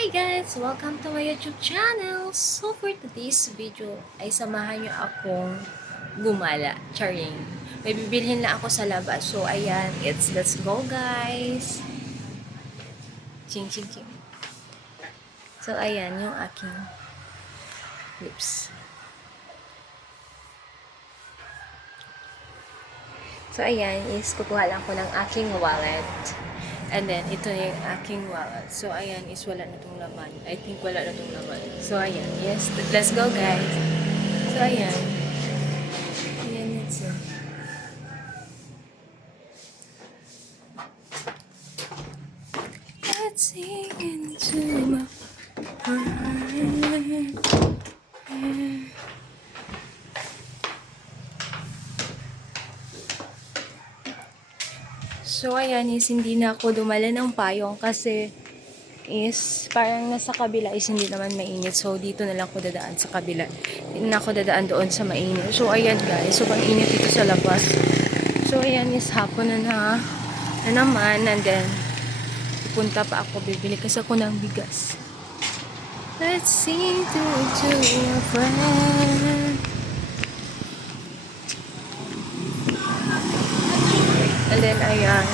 Hi guys! Welcome to my YouTube channel! So for today's video ay samahan nyo akong gumala. Charing. May bibilhin na ako sa labas. So ayan, let's go guys! Ching ching ching. So ayan yung aking lips. So ayan is kukuha lang ko ng aking wallet. And then, ito na yung aking wallet. So, ayan, is wala na itong laman. I think wala na itong laman. So, ayan. Yes, let's go, guys. So, ayan. Ayan, it's it. Let's sing into my heart. So, ayan is hindi na ako dumala ng payong kasi is parang nasa kabila is hindi naman mainit. So, dito na lang ako dadaan sa kabila. Hindi na ako dadaan doon sa mainit. So, ayan guys. So, pang init dito sa labas. So, ayan is hapon na naman. And then, pupunta pa ako. Bibili kasi ako ng bigas. Let's sing to a friend. And then, ayan.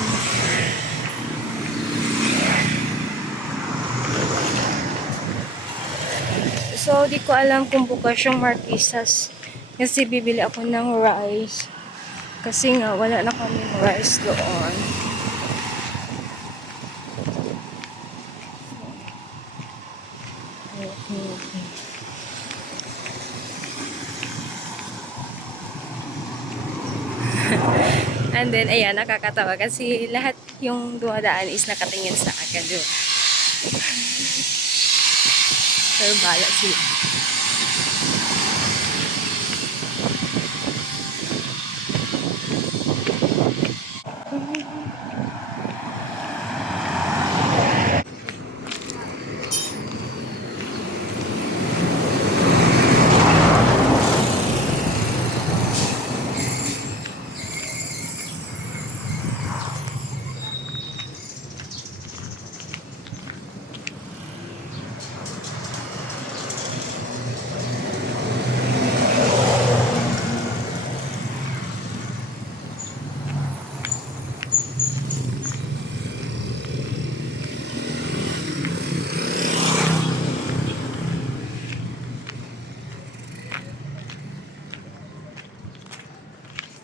So, di ko alam kung bukas yung Marquesas. Kasi bibili ako ng rice. Kasi nga, wala na kaming rice doon. And then, ayan, nakakatawa kasi lahat yung dumadaan is nakatingin sa akin. Diba? Pero bala sila.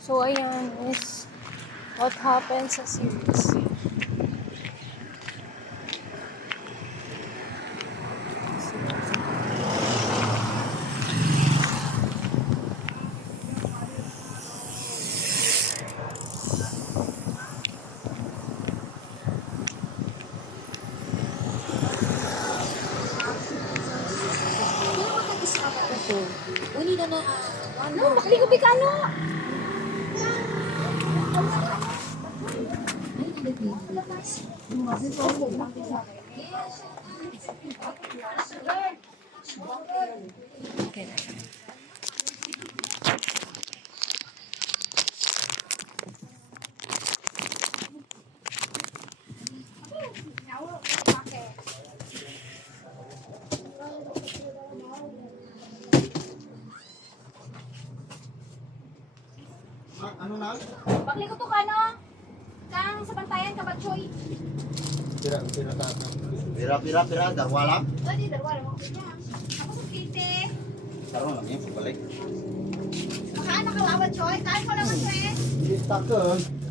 So, ayan is what happened sa series. Uni na na. No, makaligobi ka no. Okay na. Ano na? Bakliko to ka no. Kang sa bantayan ka ba, Choy? Pira, darwa lang. Di darwa mo. Ako sa pite. Karoon lang yan, balik. Makaan nakalawad, Choy. Kain ko naman, Choy. Hindi taken.